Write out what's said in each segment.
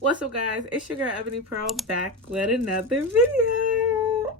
What's up, guys? It's your girl Ebony Pearl back with another video.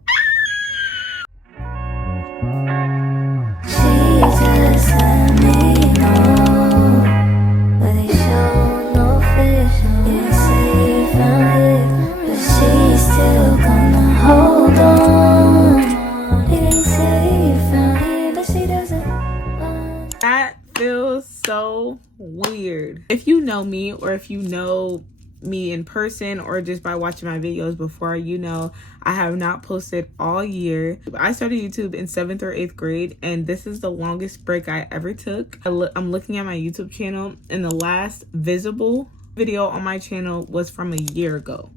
She just let me know, but they show no fish. Didn't say you found it, but she's still gonna hold on. Didn't say you found it, but she doesn't want. That feels so weird. If you know me, or if you know me in person, or just by watching my videos before, you know I have not posted all year. I started YouTube in 7th or 8th grade, and this is the longest break I ever took. I'm looking at my YouTube channel, and the last visible video on my channel was from a year ago.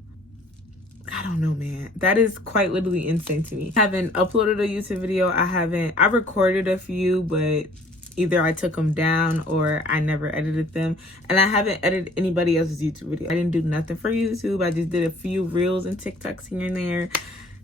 I don't know, man. That is quite literally insane to me. I haven't uploaded a YouTube video. I recorded a few, but either I took them down or I never edited them. And I haven't edited anybody else's YouTube video. I didn't do nothing for YouTube. I just did a few reels and TikToks here and there.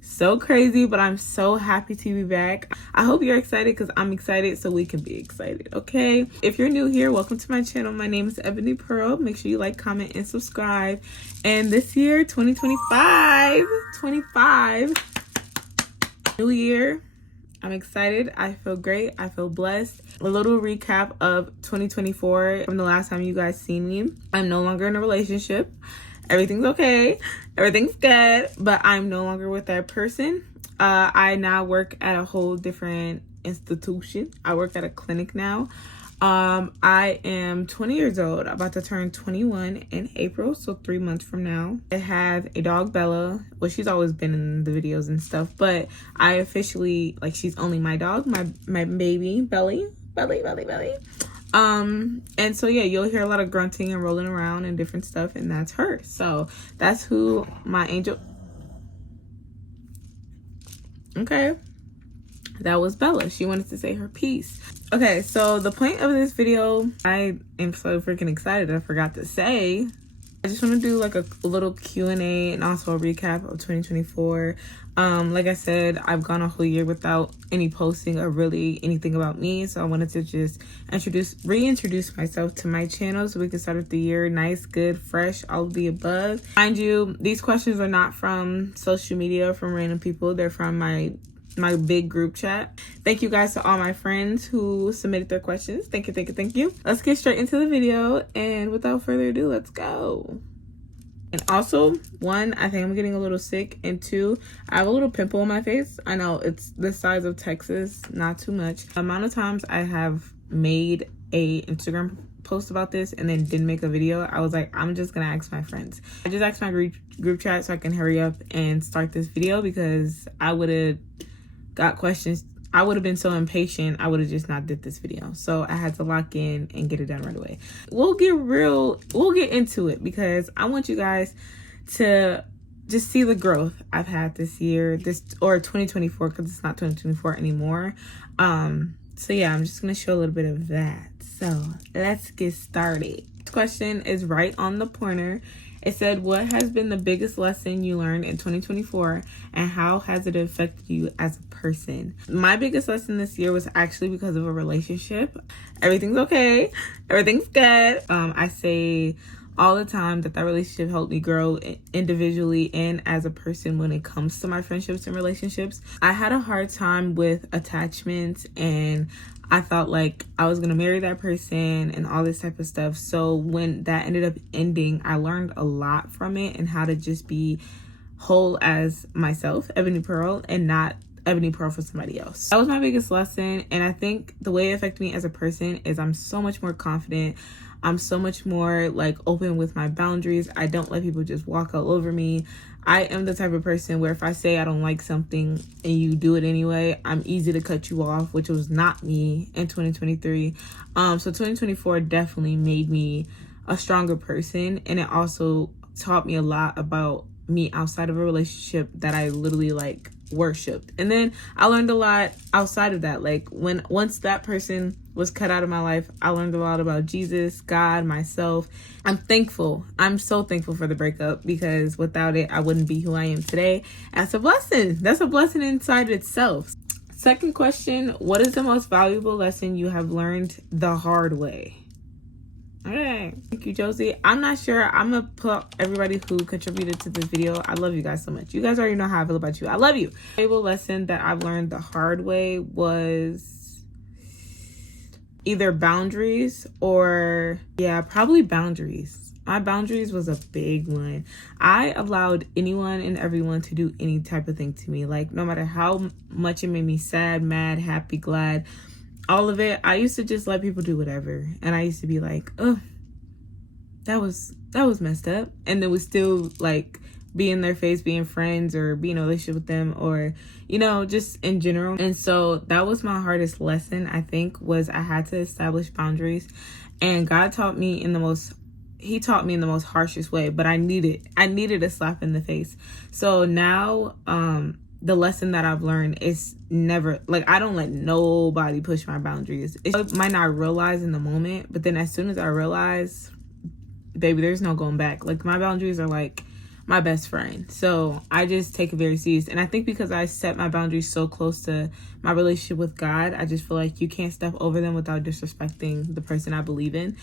So crazy, but I'm so happy to be back. I hope you're excited because I'm excited, so we can be excited, okay? If you're new here, welcome to my channel. My name is Ebony Pearl. Make sure you like, comment, and subscribe. And this year, 2025, new year. I'm excited. I feel great. I feel blessed. A little recap of 2024 from the last time you guys seen me. I'm no longer in a relationship. Everything's okay. Everything's good. But I'm no longer with that person. I now work at a whole different institution. I work at a clinic now. I am 20 years old, about to turn 21 in April, so 3 months from now. I have a dog, Bella. Well, she's always been in the videos and stuff, but I officially, like, she's only my dog, my baby, Belly. And so yeah, you'll hear a lot of grunting and rolling around and different stuff, and that's her. So that's who my angel. Okay. That was Bella. She wanted to say her piece. Okay, so the point of this video, I am so freaking excited. I forgot to say, I just want to do like a little Q&A and also a recap of 2024. Like I said, I've gone a whole year without any posting or really anything about me. So I wanted to just reintroduce myself to my channel so we can start the year nice, good, fresh, all of the above. Mind you, these questions are not from social media, from random people. They're from my big group chat. Thank you guys to all my friends who submitted their questions. Thank you. Let's get straight into the video, and without further ado, let's go. And also, one, I think I'm getting a little sick, and two, I have a little pimple on my face. I know it's the size of Texas, not too much. The amount of times I have made a Instagram post about this and then didn't make a video, I was like, I'm just gonna ask my friends. I just asked my group chat so I can hurry up and start this video, because I would have got questions. I would have been so impatient, I would have just not did this video. So I had to lock in and get it done right away. We'll get into it, because I want you guys to just see the growth I've had this year, or 2024, because it's not 2024 anymore. So yeah, I'm just gonna show a little bit of that. So let's get started. This question is right on the pointer. It said, what has been the biggest lesson you learned in 2024, and how has it affected you as a person? My biggest lesson this year was actually because of a relationship. Everything's okay. Everything's good. I say all the time that relationship helped me grow individually and as a person when it comes to my friendships and relationships. I had a hard time with attachments, and I thought like I was gonna marry that person and all this type of stuff. So when that ended up ending, I learned a lot from it, and how to just be whole as myself, Ebony Pearl, and not Ebony Pearl for somebody else. That was my biggest lesson, and I think the way it affected me as a person is I'm so much more confident. I'm so much more like open with my boundaries. I don't let people just walk all over me. I am the type of person where if I say I don't like something and you do it anyway, I'm easy to cut you off, which was not me in 2023. So 2024 definitely made me a stronger person, and it also taught me a lot about me outside of a relationship that I literally like worshipped. And then I learned a lot outside of that. Like once that person was cut out of my life, I learned a lot about Jesus, God, myself. I'm thankful. I'm so thankful for the breakup, because without it, I wouldn't be who I am today. That's a blessing. That's a blessing inside itself. Second question, what is the most valuable lesson you have learned the hard way? Okay, thank you, Josie. I'm not sure. I'm gonna put everybody who contributed to this video. I love you guys so much. You guys already know how I feel about you. I love you. A valuable lesson that I've learned the hard way was either boundaries or, yeah, probably boundaries. My boundaries was a big one. I allowed anyone and everyone to do any type of thing to me. Like, no matter how much it made me sad, mad, happy, glad, all of it, I used to just let people do whatever. And I used to be like, oh, that was messed up. And then would still like be in their face, being friends or be in a relationship with them, or, you know, just in general. And so that was my hardest lesson, I think, was I had to establish boundaries. And God taught me in the most harshest way, but I needed a slap in the face. So now, the lesson that I've learned is never, like, I don't let nobody push my boundaries. I might not realize in the moment, but then as soon as I realize, baby, there's no going back. Like, my boundaries are like my best friend. So I just take it very serious. And I think because I set my boundaries so close to my relationship with God, I just feel like you can't step over them without disrespecting the person I believe in.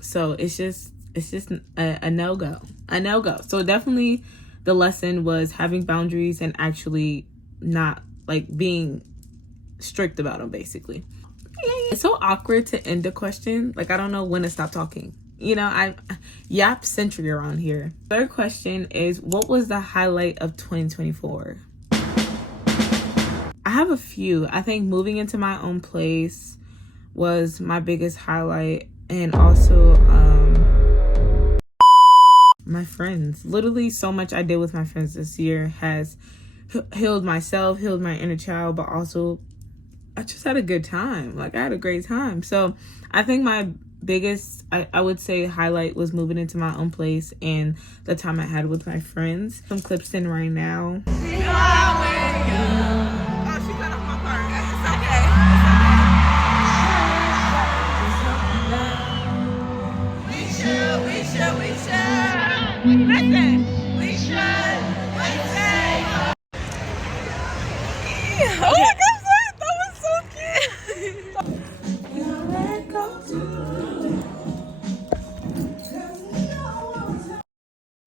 So it's just a no-go. So definitely the lesson was having boundaries and actually not like being strict about them, basically. It's so awkward to end a question. Like, I don't know when to stop talking. You know, I yap century around here. Third question is, what was the highlight of 2024? I have a few. I think moving into my own place was my biggest highlight. And also, my friends. Literally so much I did with my friends this year has healed myself, healed my inner child, but also I just had a good time. Like, I had a great time. So I think my biggest, I would say, highlight was moving into my own place and the time I had with my friends. Some clips in right now. Oh, she cut off my part. It's okay. We should. Listen. We should. Oh my gosh, that was so cute.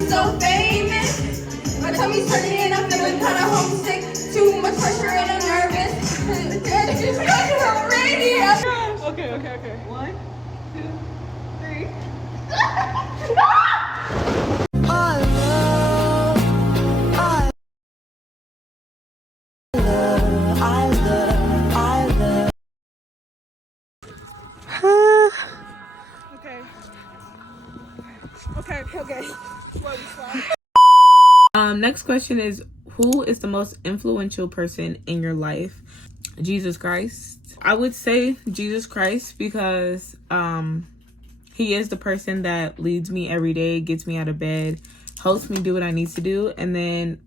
So famous. My tummy's turning and I'm feeling kind of homesick. Too much pressure and I'm nervous. Okay. 1, 2, 3. Okay. Next question is, who is the most influential person in your life? Jesus Christ. I would say Jesus Christ because he is the person that leads me every day, gets me out of bed, helps me do what I need to do. And then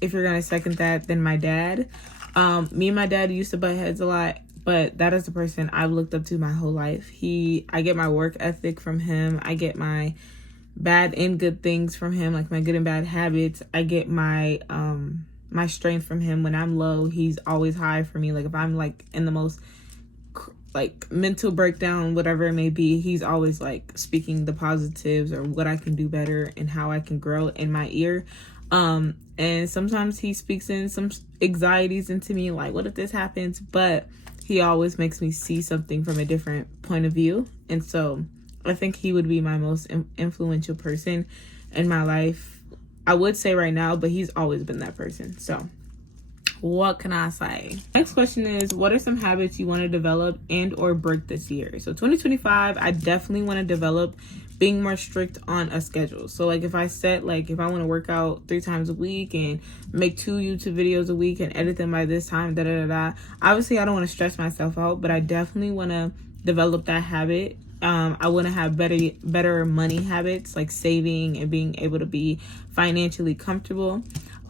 if you're gonna second that, then my dad. Me and my dad used to butt heads a lot, but that is the person I've looked up to my whole life. I get my work ethic from him. I get my bad and good things from him, like my good and bad habits. I get my my strength from him. When I'm low, he's always high for me. Like, if I'm like in the most like mental breakdown, whatever it may be, he's always like speaking the positives or what I can do better and how I can grow in my ear. And sometimes he speaks in some anxieties into me, like, what if this happens? But he always makes me see something from a different point of view. And so I think he would be my most influential person in my life. I would say right now, but he's always been that person. So what can I say? Next question is, what are some habits you want to develop and or break this year? So 2025, I definitely want to develop being more strict on a schedule. So like, if I set, like, if I want to work out 3 times a week and make 2 YouTube videos a week and edit them by this time, obviously I don't want to stress myself out, but I definitely want to develop that habit. I want to have better money habits, like saving and being able to be financially comfortable.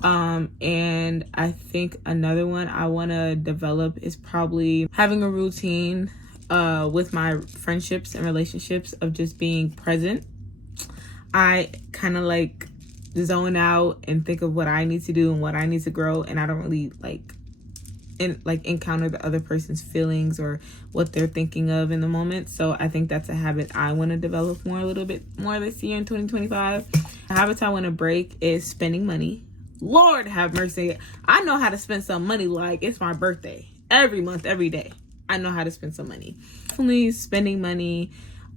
And I think another one I want to develop is probably having a routine with my friendships and relationships of just being present. I kind of like zone out and think of what I need to do and what I need to grow, and I don't really like encounter the other person's feelings or what they're thinking of in the moment. So I think that's a habit I want to develop a little bit more this year in 2025. Habits I want to break is spending money. Lord have mercy. I know how to spend some money like it's my birthday. Every month, every day. I know how to spend some money. Definitely spending money.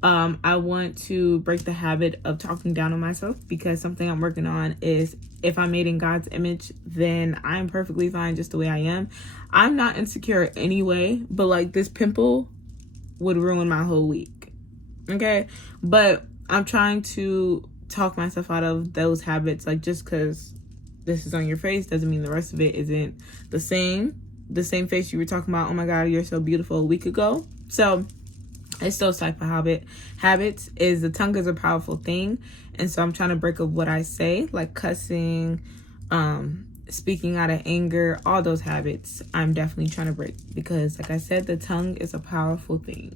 I want to break the habit of talking down on myself, because something I'm working on is, if I'm made in God's image, then I'm perfectly fine just the way I am. I'm not insecure anyway, but like this pimple would ruin my whole week. Okay? But I'm trying to talk myself out of those habits. Like, just because this is on your face doesn't mean the rest of it isn't the same. The same face you were talking about, oh my God, you're so beautiful, a week ago. So it's those type of habits. Is the tongue is a powerful thing, and so I'm trying to break up what I say, like cussing, speaking out of anger. All those habits I'm definitely trying to break, because like I said, the tongue is a powerful thing.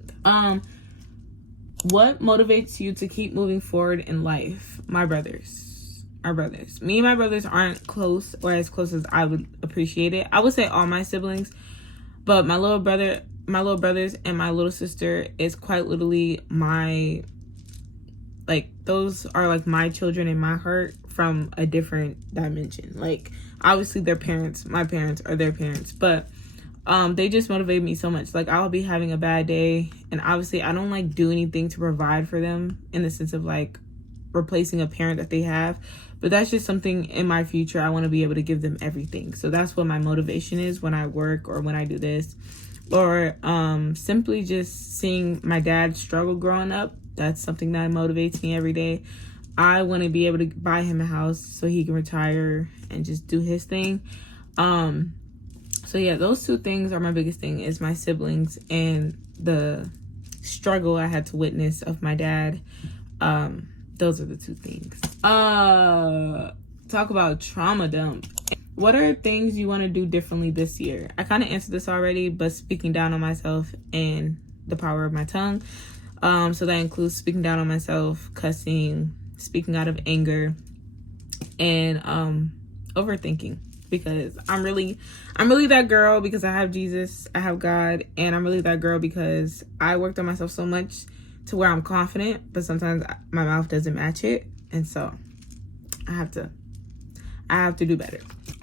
What motivates you to keep moving forward in life? My brothers. Our brothers. Me and my brothers aren't close, or as close as I would appreciate it. I would say all my siblings, but my little brothers and my little sister is quite literally those are like my children in my heart from a different dimension. Like, obviously their parents, my parents, are their parents, but they just motivate me so much. Like, I'll be having a bad day, and obviously I don't like do anything to provide for them in the sense of like replacing a parent that they have, but that's just something in my future. I want to be able to give them everything. So that's what my motivation is when I work or when I do this, or simply just seeing my dad struggle growing up. That's something that motivates me every day. I want to be able to buy him a house so he can retire and just do his thing. So yeah, those two things are my biggest thing, is my siblings and the struggle I had to witness of my dad. Those are the two things. Talk about trauma dump. What are things you want to do differently this year? I kind of answered this already, but speaking down on myself and the power of my tongue. So that includes speaking down on myself, cussing, speaking out of anger, and overthinking. Because I'm really that girl, because I have Jesus, I have God, and I'm really that girl because I worked on myself so much to where I'm confident, but sometimes my mouth doesn't match it, and so I have to do better.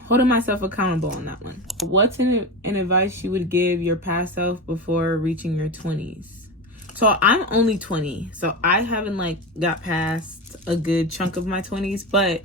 Holding myself accountable on that one. What's an advice you would give your past self before reaching your 20s? So I'm only 20, so I haven't got past a good chunk of my 20s, but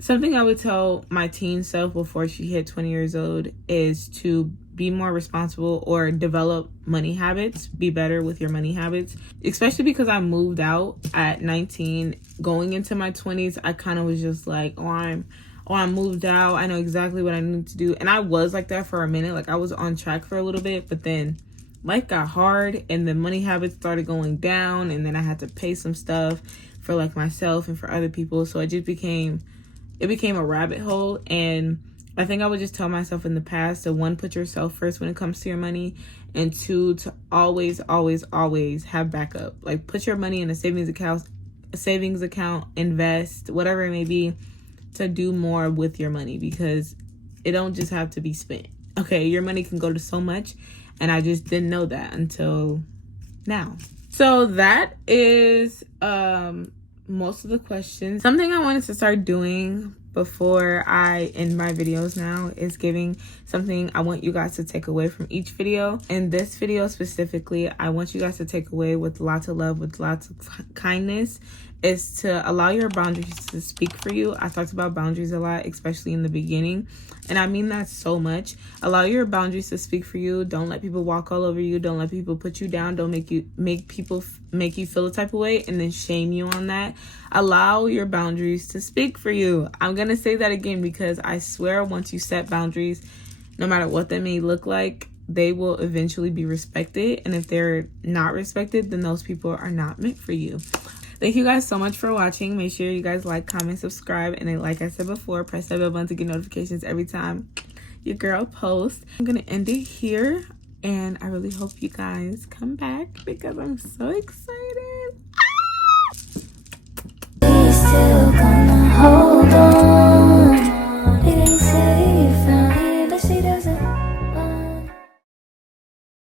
something I would tell my teen self before she hit 20 years old is to be more responsible or develop money habits. Be better with your money habits, especially because I moved out at 19. Going into my 20s, I kind of was just like, I moved out. I know exactly what I need to do. And I was like that for a minute. Like, I was on track for a little bit, but then life got hard and the money habits started going down, and then I had to pay some stuff for myself and for other people. So it just became a rabbit hole. And I think I would just tell myself in the past to, one, put yourself first when it comes to your money, and two, to always have backup. Like, put your money in a savings account, invest, whatever it may be, to do more with your money, because it don't just have to be spent. Okay, your money can go to so much, and I just didn't know that until now. So that is most of the questions. Something I wanted to start doing before I end my videos now is giving something I want you guys to take away from each video. In this video specifically, I want you guys to take away with lots of love, with lots of kindness, is to allow your boundaries to speak for you. I talked about boundaries a lot, especially in the beginning, and I mean that so much. Allow your boundaries to speak for you. Don't let people walk all over you. Don't let people put you down. Don't make people make you feel a type of way and then shame you on that. Allow your boundaries to speak for you. I'm gonna say that again, because I swear, once you set boundaries, no matter what they may look like, they will eventually be respected. And if they're not respected, then those people are not meant for you. Thank you guys so much for watching. Make sure you guys like, comment, subscribe, and then, like I said before, press that bell button to get notifications every time your girl posts. I'm gonna end it here, and I really hope you guys come back because I'm so excited.